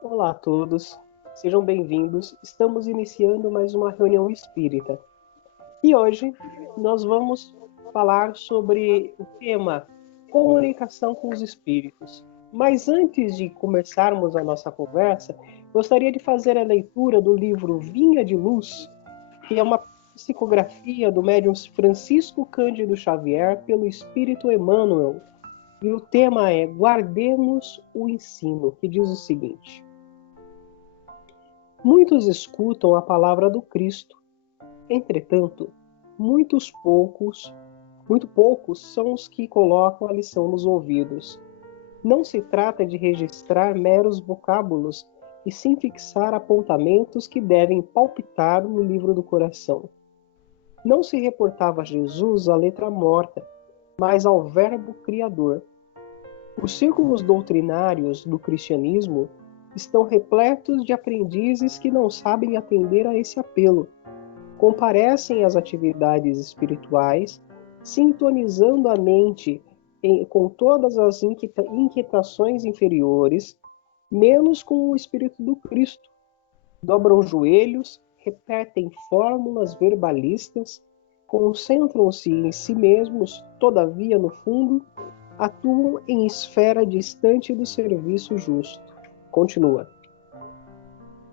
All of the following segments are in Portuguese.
Olá a todos, sejam bem-vindos. Estamos iniciando mais uma reunião espírita. E hoje nós vamos falar sobre o tema comunicação com os espíritos. Mas antes de começarmos a nossa conversa, gostaria de fazer a leitura do livro Vinha de Luz, que é uma psicografia do médium Francisco Cândido Xavier pelo Espírito Emmanuel. E o tema é Guardemos o Ensino, que diz o seguinte: muitos escutam a palavra do Cristo. Entretanto, muito poucos são os que colocam a lição nos ouvidos. Não se trata de registrar meros vocábulos, e sim fixar apontamentos que devem palpitar no livro do coração. Não se reportava a Jesus à letra morta, mas ao Verbo Criador. Os círculos doutrinários do cristianismo estão repletos de aprendizes que não sabem atender a esse apelo. Comparecem às atividades espirituais, sintonizando a mente com todas as inquietações inferiores, menos com o Espírito do Cristo. Dobram joelhos, repetem fórmulas verbalistas, concentram-se em si mesmos, todavia, no fundo, atuam em esfera distante do serviço justo. Continua.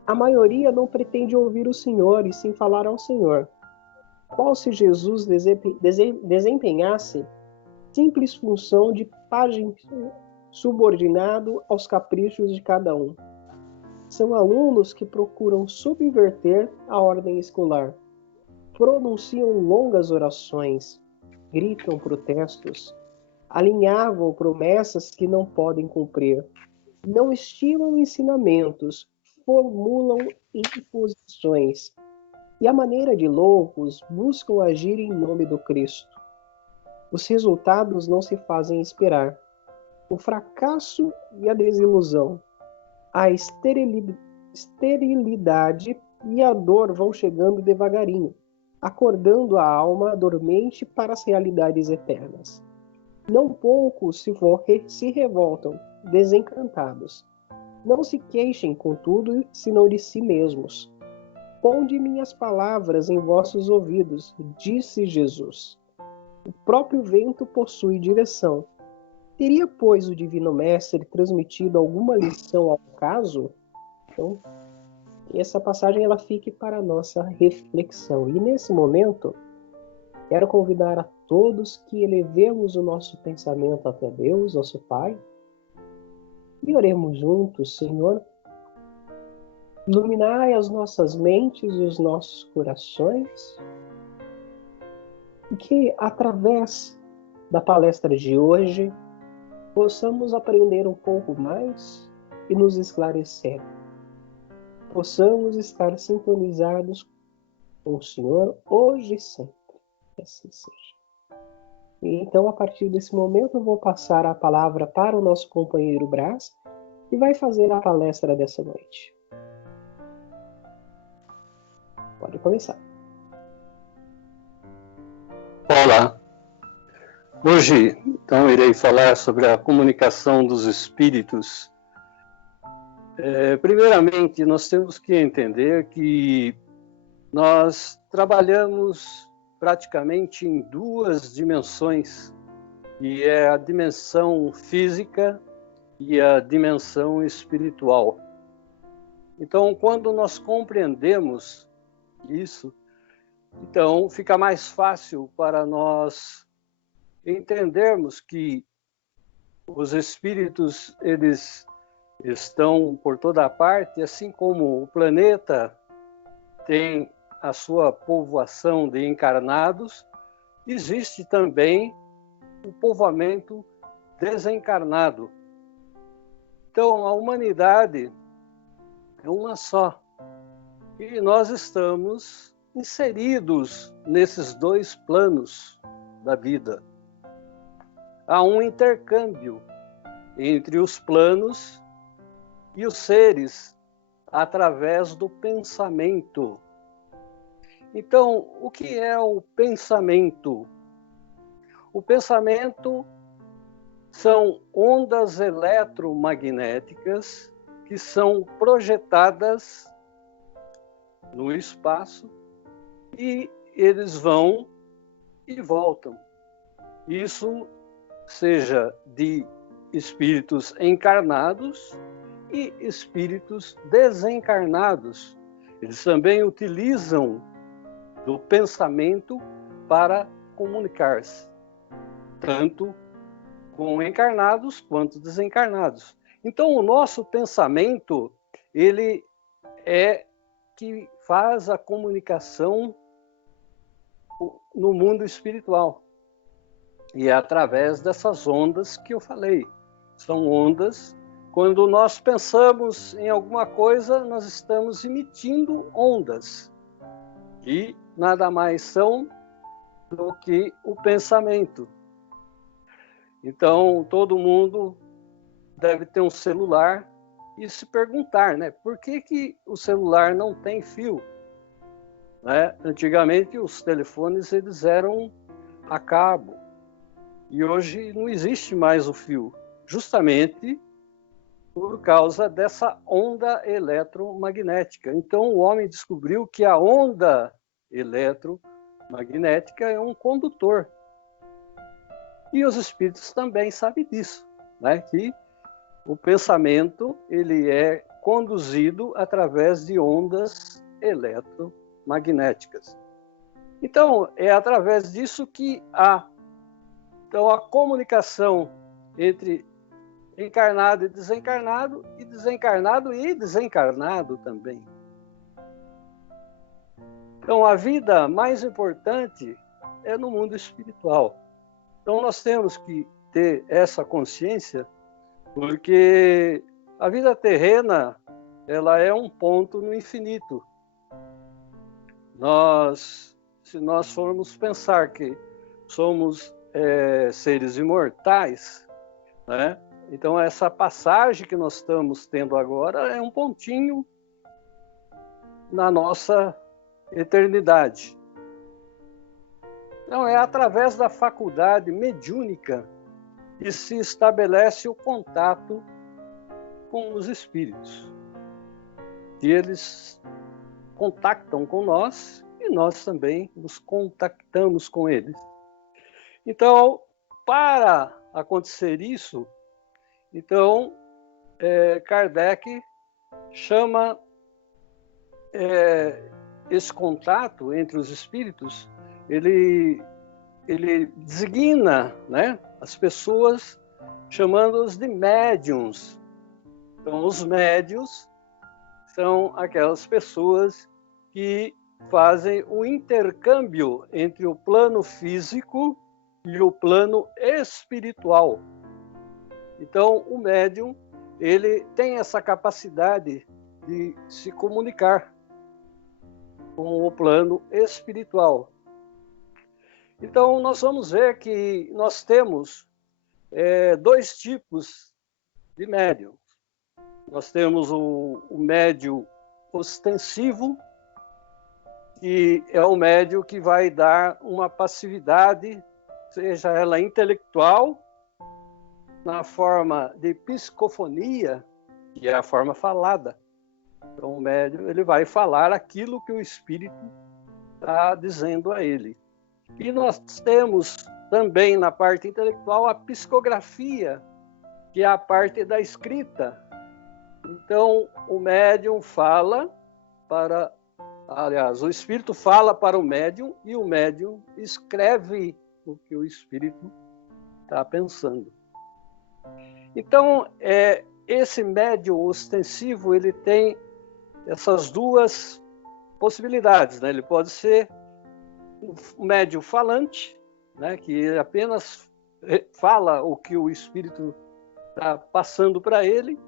A maioria não pretende ouvir o Senhor e sim falar ao Senhor. Qual se Jesus desempenhasse simples função de pajem subordinado aos caprichos de cada um? São alunos que procuram subverter a ordem escolar. Pronunciam longas orações, gritam protestos, alinhavam promessas que não podem cumprir, não estilam ensinamentos, formulam imposições, e à maneira de loucos buscam agir em nome do Cristo. Os resultados não se fazem esperar. O fracasso e a desilusão, a esterilidade e a dor vão chegando devagarinho, acordando a alma dormente para as realidades eternas. Não poucos se revoltam, desencantados. Não se queixem, contudo, senão de si mesmos. Ponde minhas palavras em vossos ouvidos, disse Jesus. O próprio vento possui direção. Teria, pois, o Divino Mestre transmitido alguma lição ao caso? Então, essa passagem ela fique para a nossa reflexão. E nesse momento, quero convidar a todos que elevemos o nosso pensamento até Deus, nosso Pai, e oremos juntos. Senhor, iluminai as nossas mentes e os nossos corações, e que, através da palestra de hoje, possamos aprender um pouco mais e nos esclarecer. Possamos estar sintonizados com o Senhor hoje e sempre. Que assim seja. E então, a partir desse momento, eu vou passar a palavra para o nosso companheiro Brás, que vai fazer a palestra dessa noite. Pode começar. Olá. Hoje, então, irei falar sobre a comunicação dos espíritos. Primeiramente, nós temos que entender que nós trabalhamos praticamente em duas dimensões, que é a dimensão física e a dimensão espiritual. Então, quando nós compreendemos isso, então fica mais fácil para nós entendermos que os espíritos, eles estão por toda parte, assim como o planeta tem a sua povoação de encarnados, existe também o povoamento desencarnado. Então, a humanidade é uma só. E nós estamos inseridos nesses dois planos da vida. Há um intercâmbio entre os planos e os seres através do pensamento. Então, o que é o pensamento? O pensamento são ondas eletromagnéticas que são projetadas no espaço e eles vão e voltam. Isso seja de espíritos encarnados e espíritos desencarnados. Eles também utilizam do pensamento para comunicar-se, tanto com encarnados quanto desencarnados. Então, o nosso pensamento, ele é que faz a comunicação no mundo espiritual. E é através dessas ondas que eu falei. São ondas, quando nós pensamos em alguma coisa, nós estamos emitindo ondas. E nada mais são do que o pensamento. Então, todo mundo deve ter um celular e se perguntar, né? Por que o celular não tem fio? Né? Antigamente, os telefones eles eram a cabo. E hoje não existe mais o fio, justamente por causa dessa onda eletromagnética. Então, o homem descobriu que a onda eletromagnética é um condutor. E os espíritos também sabem disso, né? Que o pensamento ele é conduzido através de ondas eletromagnéticas. Então, é através disso que há então, a comunicação entre encarnado e desencarnado e desencarnado também. Então, a vida mais importante é no mundo espiritual. Então, nós temos que ter essa consciência, porque a vida terrena, ela é um ponto no infinito. Se nós formos pensar que somos seres imortais, né? Então essa passagem que nós estamos tendo agora é um pontinho na nossa eternidade. Então é através da faculdade mediúnica que se estabelece o contato com os espíritos. E eles contactam com nós e nós também nos contactamos com eles. Então, para acontecer isso, Kardec chama esse contato entre os espíritos, ele designa, né, as pessoas chamando-os de médiuns. Então, os médiuns são aquelas pessoas que fazem o intercâmbio entre o plano físico e o plano espiritual. Então, o médium, ele tem essa capacidade de se comunicar com o plano espiritual. Então, nós vamos ver que nós temos dois tipos de médium. Nós temos o médium ostensivo, que é o médium que vai dar uma passividade, seja ela intelectual, na forma de psicofonia, que é a forma falada. Então, o médium ele vai falar aquilo que o espírito está dizendo a ele. E nós temos também na parte intelectual a psicografia, que é a parte da escrita. Então, o médium fala para... Aliás, o espírito fala para o médium e o médium escreve o que o espírito está pensando. Então, esse médium ostensivo, ele tem essas duas possibilidades, né? Ele pode ser um médium falante, né? Que ele apenas fala o que o espírito está passando para ele,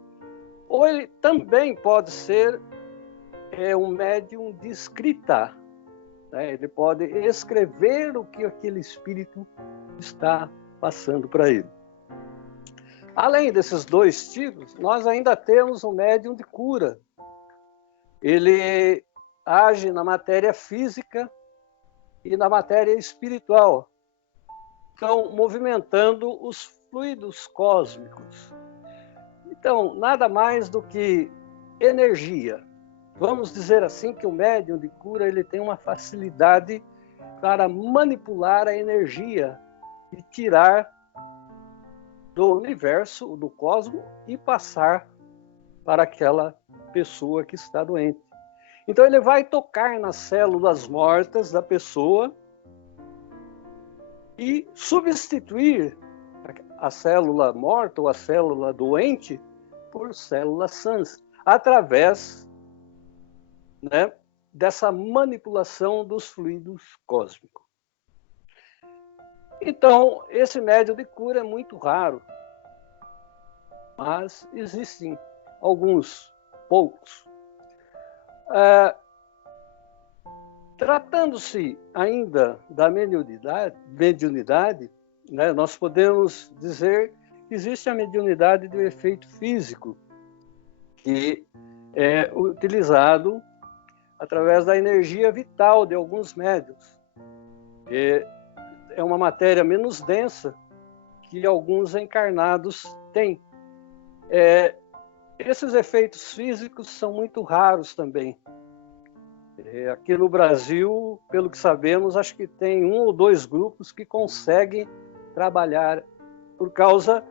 ou ele também pode ser um médium de escrita, né? Ele pode escrever o que aquele espírito está passando para ele. Além desses dois tipos, nós ainda temos um médium de cura. Ele age na matéria física e na matéria espiritual. Então, movimentando os fluidos cósmicos. Então, nada mais do que energia. Vamos dizer assim que o médium de cura ele tem uma facilidade para manipular a energia e tirar do universo, do cosmos, e passar para aquela pessoa que está doente. Então ele vai tocar nas células mortas da pessoa e substituir a célula morta ou a célula doente por células sãs, através, né, dessa manipulação dos fluidos cósmicos. Então, esse médium de cura é muito raro, mas existem alguns, poucos. Tratando-se ainda da mediunidade, né, nós podemos dizer que existe a mediunidade do efeito físico, que é utilizado através da energia vital de alguns médiuns. É uma matéria menos densa que alguns encarnados têm. Esses efeitos físicos são muito raros também. Aqui no Brasil, pelo que sabemos, acho que tem 1 ou 2 grupos que conseguem trabalhar por causa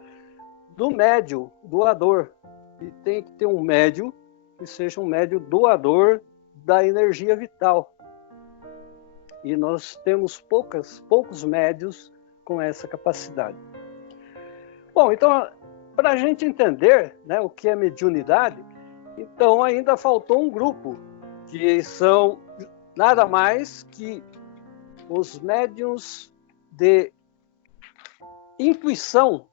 do médium doador. E tem que ter um médium que seja um médium doador da energia vital. E nós temos poucos médiuns com essa capacidade. Bom, então, para a gente entender, né, o que é mediunidade, então ainda faltou um grupo, que são nada mais que os médiuns de intuição,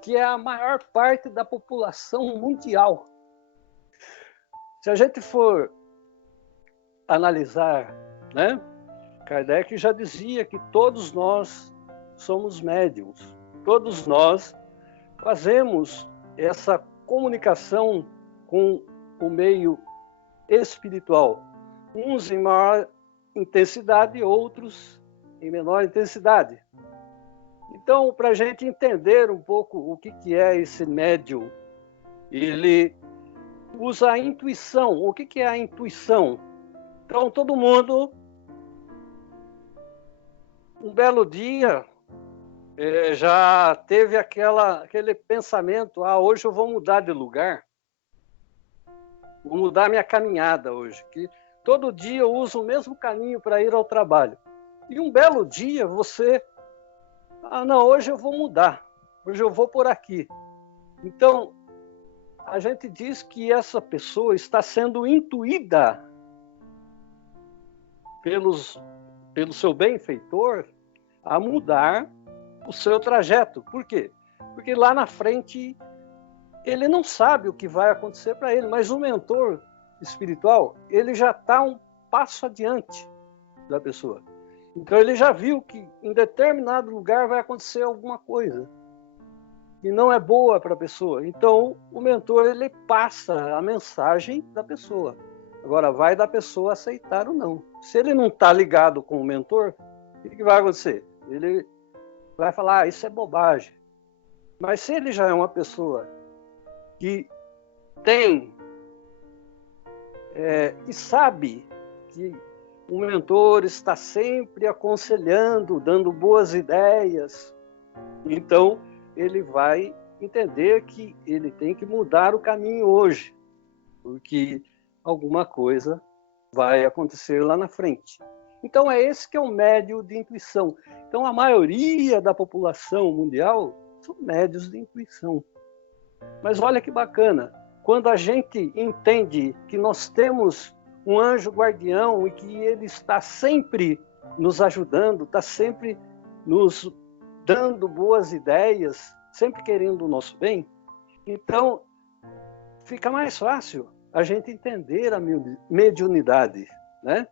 que é a maior parte da população mundial. Se a gente for analisar, né, Kardec já dizia que todos nós somos médiuns, todos nós fazemos essa comunicação com o meio espiritual, uns em maior intensidade, outros em menor intensidade. Então, para a gente entender um pouco o que é esse médium, ele usa a intuição. O que é a intuição? Então, todo mundo, um belo dia, já teve aquele pensamento, hoje eu vou mudar de lugar, vou mudar minha caminhada hoje, que todo dia eu uso o mesmo caminho para ir ao trabalho. E um belo dia você, não, hoje eu vou mudar, hoje eu vou por aqui. Então, a gente diz que essa pessoa está sendo intuída pelo seu benfeitor a mudar o seu trajeto. Por quê? Porque lá na frente ele não sabe o que vai acontecer para ele, mas o mentor espiritual, ele já está um passo adiante da pessoa. Então ele já viu que em determinado lugar vai acontecer alguma coisa que não é boa para a pessoa. Então o mentor, ele passa a mensagem da pessoa. Agora vai da pessoa aceitar ou não. Se ele não está ligado com o mentor, o que vai acontecer? Ele vai falar, isso é bobagem. Mas se ele já é uma pessoa que tem e sabe que o mentor está sempre aconselhando, dando boas ideias, então ele vai entender que ele tem que mudar o caminho hoje, porque alguma coisa vai acontecer lá na frente. Então é esse que é o médium de intuição. Então a maioria da população mundial são médios de intuição. Mas olha que bacana, quando a gente entende que nós temos um anjo guardião e que ele está sempre nos ajudando, está sempre nos dando boas ideias, sempre querendo o nosso bem, então fica mais fácil a gente entender a mediunidade, né?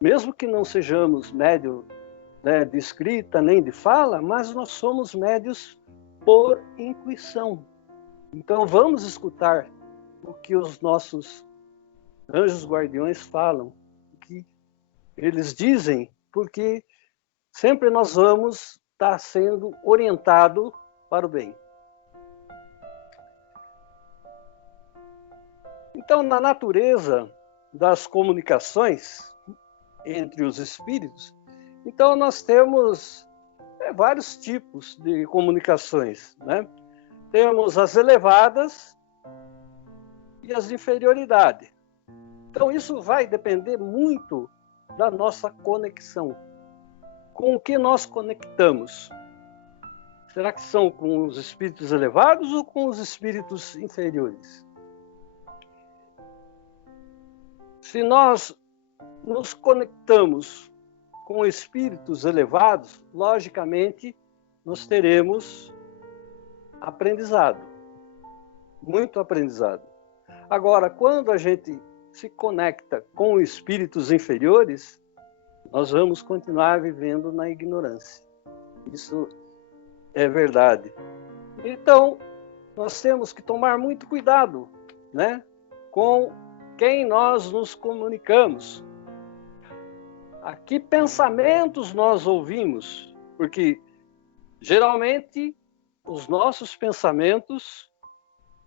Mesmo que não sejamos médios, né, de escrita nem de fala, mas nós somos médios por intuição. Então vamos escutar o que os nossos anjos guardiões falam, o que eles dizem, porque sempre nós vamos estar sendo orientados para o bem. Então, na natureza das comunicações entre os espíritos, então nós temos vários tipos de comunicações, né? Temos as elevadas e as de inferioridade. Então, isso vai depender muito da nossa conexão. Com o que nós conectamos? Será que são com os espíritos elevados ou com os espíritos inferiores? Se nós nos conectamos com espíritos elevados, logicamente, nós teremos aprendizado, muito aprendizado. Agora, quando a gente se conecta com espíritos inferiores, nós vamos continuar vivendo na ignorância. Isso é verdade. Então, nós temos que tomar muito cuidado, né, com quem nós nos comunicamos. A que pensamentos nós ouvimos? Porque, geralmente, os nossos pensamentos,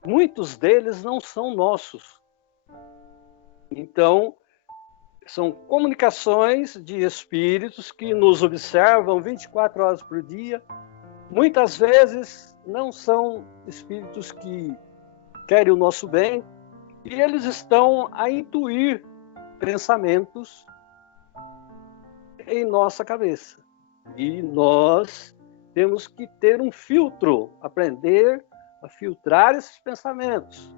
muitos deles não são nossos. Então, são comunicações de espíritos que nos observam 24 horas por dia. Muitas vezes não são espíritos que querem o nosso bem, e eles estão a intuir pensamentos em nossa cabeça. E nós temos que ter um filtro, aprender a filtrar esses pensamentos.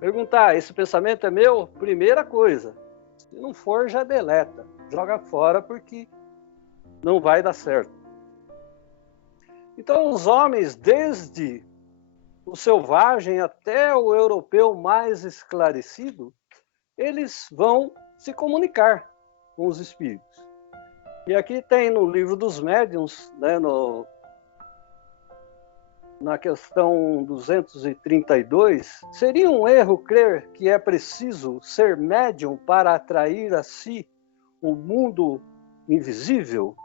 Perguntar, esse pensamento é meu? Primeira coisa. Se não for, já deleta. Joga fora, porque não vai dar certo. Então, os homens, desde o selvagem até o europeu mais esclarecido, eles vão se comunicar com os espíritos. E aqui tem no livro dos médiuns, né, na questão 232, seria um erro crer que é preciso ser médium para atrair a si o mundo invisível?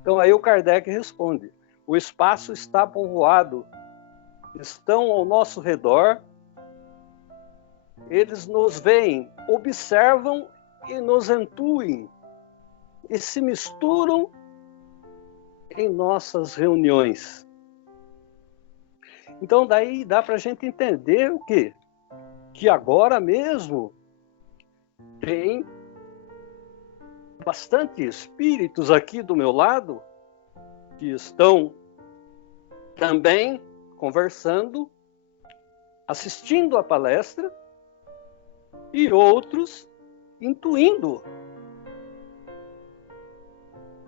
Então aí o Kardec responde: o espaço está povoado, estão ao nosso redor, eles nos veem, observam e nos intuem, e se misturam em nossas reuniões. Então, daí dá para a gente entender o quê? Que agora mesmo tem bastante espíritos aqui do meu lado que estão também conversando, assistindo a palestra, e outros intuindo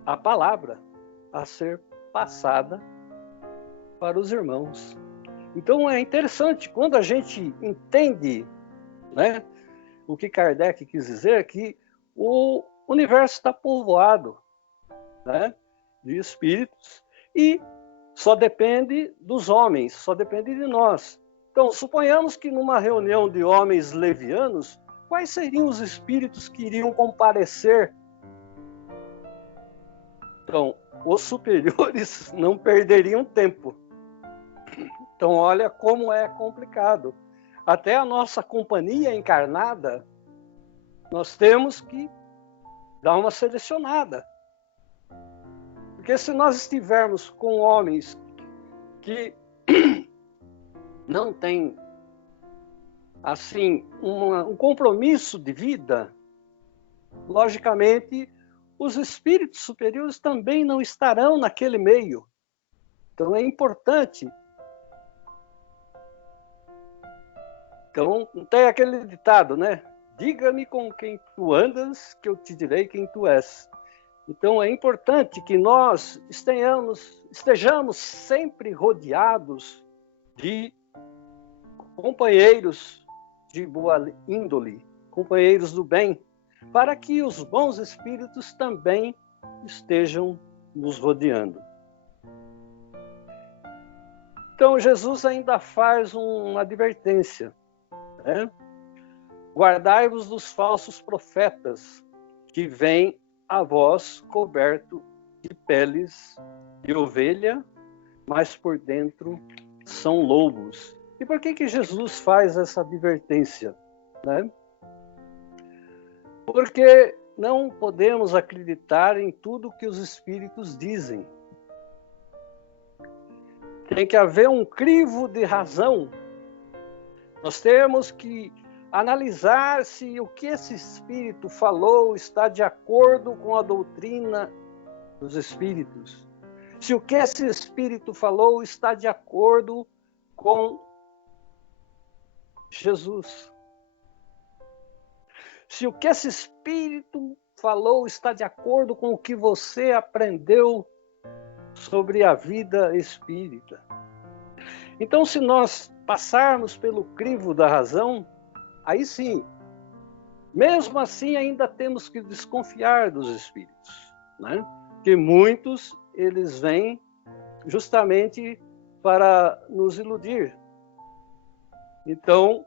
a palavra a ser passada para os irmãos. Então é interessante, quando a gente entende, né, o que Kardec quis dizer, que o universo está povoado, né, de espíritos, e só depende dos homens, só depende de nós. Então, suponhamos que numa reunião de homens levianos, quais seriam os espíritos que iriam comparecer? Então, os superiores não perderiam tempo. Então, olha como é complicado. Até a nossa companhia encarnada, nós temos que dar uma selecionada. Porque se nós estivermos com homens que não têm, assim, um compromisso de vida, logicamente, os espíritos superiores também não estarão naquele meio. Então, é importante. Então, tem aquele ditado, né? Diga-me com quem tu andas, que eu te direi quem tu és. Então, é importante que nós estejamos sempre rodeados de companheiros de boa índole, companheiros do bem, para que os bons espíritos também estejam nos rodeando. Então, Jesus ainda faz uma advertência, né? Guardai-vos dos falsos profetas, que vêm a vós coberto de peles de ovelha, mas por dentro são lobos. E por que Jesus faz essa advertência, né? Porque não podemos acreditar em tudo que os espíritos dizem. Tem que haver um crivo de razão. Nós temos que analisar se o que esse espírito falou está de acordo com a doutrina dos espíritos. Se o que esse espírito falou está de acordo com Jesus. Se o que esse espírito falou está de acordo com o que você aprendeu sobre a vida espírita. Então, se nós passarmos pelo crivo da razão, aí sim, mesmo assim ainda temos que desconfiar dos espíritos, né? Porque muitos, eles vêm justamente para nos iludir. Então,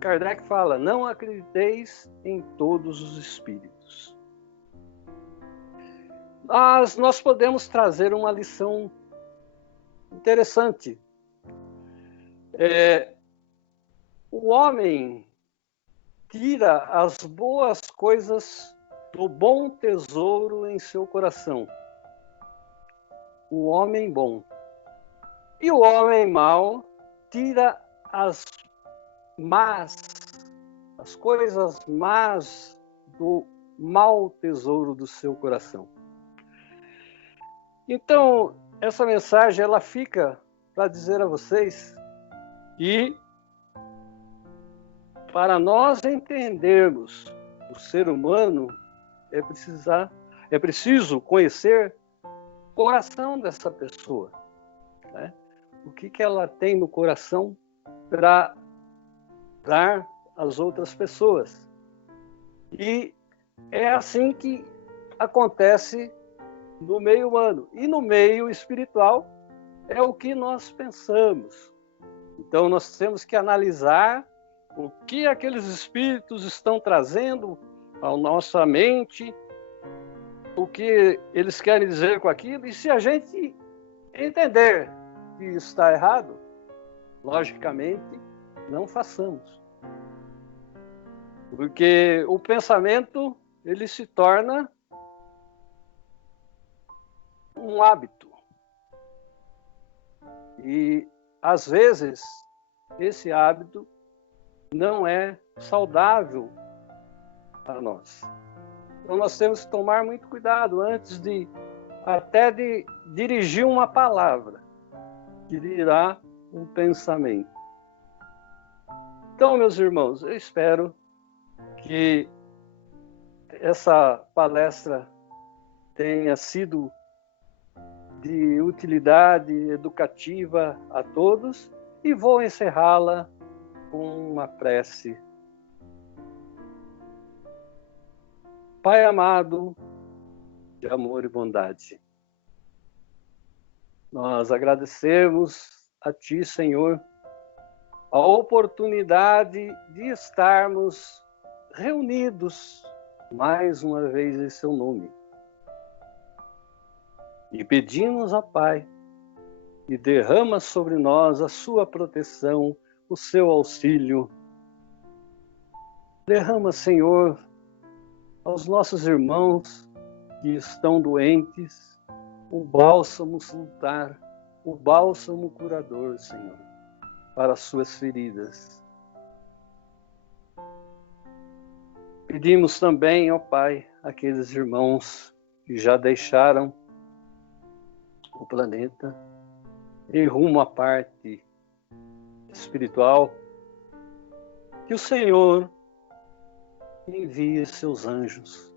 Kardec fala, não acrediteis em todos os espíritos. Mas nós podemos trazer uma lição interessante. O homem tira as boas coisas do bom tesouro em seu coração. O homem bom. E o homem mau tira as más, as coisas más do mau tesouro do seu coração. Então, essa mensagem ela fica para dizer a vocês que para nós entendermos o ser humano é preciso conhecer o coração dessa pessoa, né? O que ela tem no coração para dar às outras pessoas. E é assim que acontece no meio humano. E no meio espiritual é o que nós pensamos. Então nós temos que analisar o que aqueles espíritos estão trazendo à nossa mente, o que eles querem dizer com aquilo, e se a gente entender que está errado, logicamente, não façamos. Porque o pensamento, ele se torna um hábito. E, às vezes, esse hábito não é saudável para nós. Então, nós temos que tomar muito cuidado antes de dirigir uma palavra, que dirá um pensamento. Então, meus irmãos, eu espero que essa palestra tenha sido de utilidade educativa a todos e vou encerrá-la com uma prece. Pai amado, de amor e bondade, nós agradecemos a Ti, Senhor, a oportunidade de estarmos reunidos mais uma vez em Seu nome. E pedimos a Pai que derrama sobre nós a Sua proteção, o Seu auxílio. Derrama, Senhor, aos nossos irmãos que estão doentes, o bálsamo salutar, o bálsamo curador, Senhor, para as suas feridas. Pedimos também, ó Pai, aqueles irmãos que já deixaram o planeta em rumo à parte espiritual, que o Senhor envie seus anjos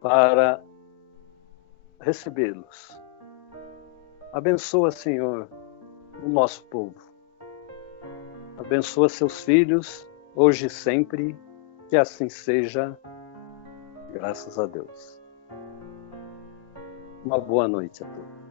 para recebê-los. Abençoa, Senhor, o nosso povo. Abençoa seus filhos, hoje e sempre, que assim seja, graças a Deus. Uma boa noite a todos.